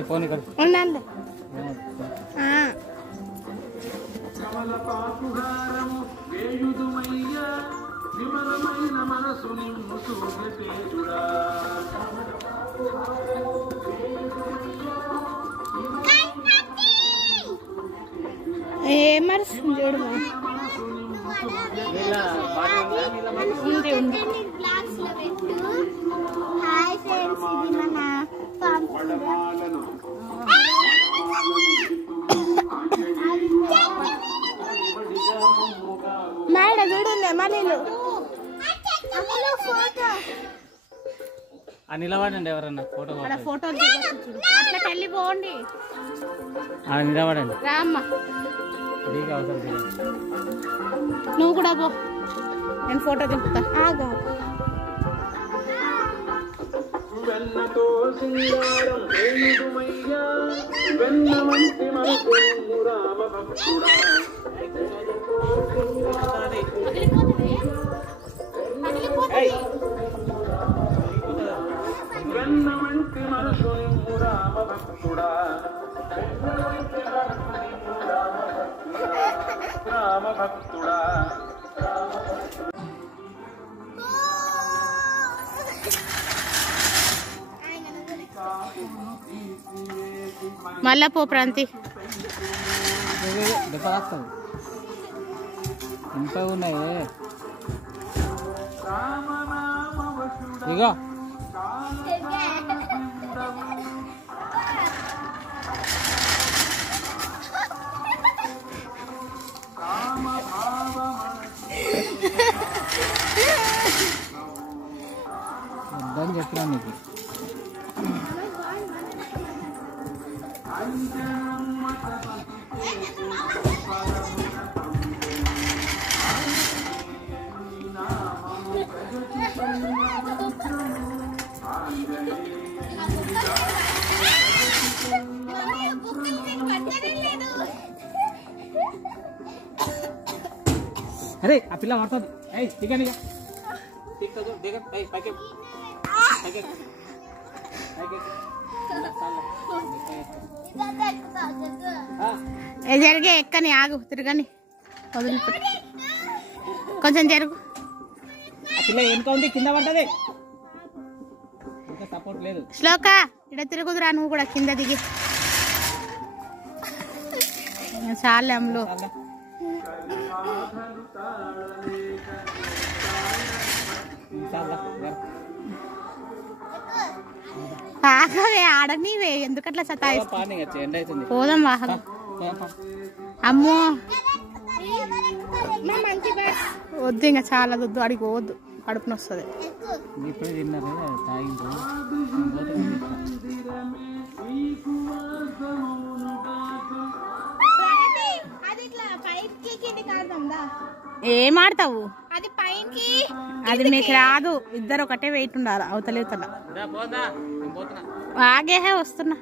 phone कर నిలబడండి ఎవరన్నా ఫోటో ఫోటోలు అట్లా వెళ్ళిపోండి నిలబడండి రామ్మ నువ్వు కూడా పో నేను ఫోటో దింపుతా వెన్నమంటి మనసుని రామ భక్తుడా రామ భక్తుడా మళ్ళా పో ప్రాంతి ఇంకా ఉన్నాయి ఇగో వద్దని చెప్పినా నీకు అరే ఆ పిల్ల పడుతుంది దిగండి జరిగే ఎక్కని ఆగు తిరగని వదిలిపెట్టి కొంచెం జరుగు ఆ పిల్ల వెనుక ఉంది కింద పడ్డది సపోర్ట్ లేదు శ్లోక ఇక్కడ తిరుగుదురా నువ్వు కూడా కింద దిగి చాలే అమ్ములు ఆగవే ఆడనివే ఎందుకట్లా సతాయిస్తుంది పోదాం వాహన అమ్మో వద్దు ఇంకా చాలా వద్దు అడిగి పోవద్దు కడుపున వస్తుంది ఏం ఆడతావు అది మీకు రాదు ఇద్దరు ఒకటే వెయిట్ ఉండాలి అవతల ఆగే వస్తున్నా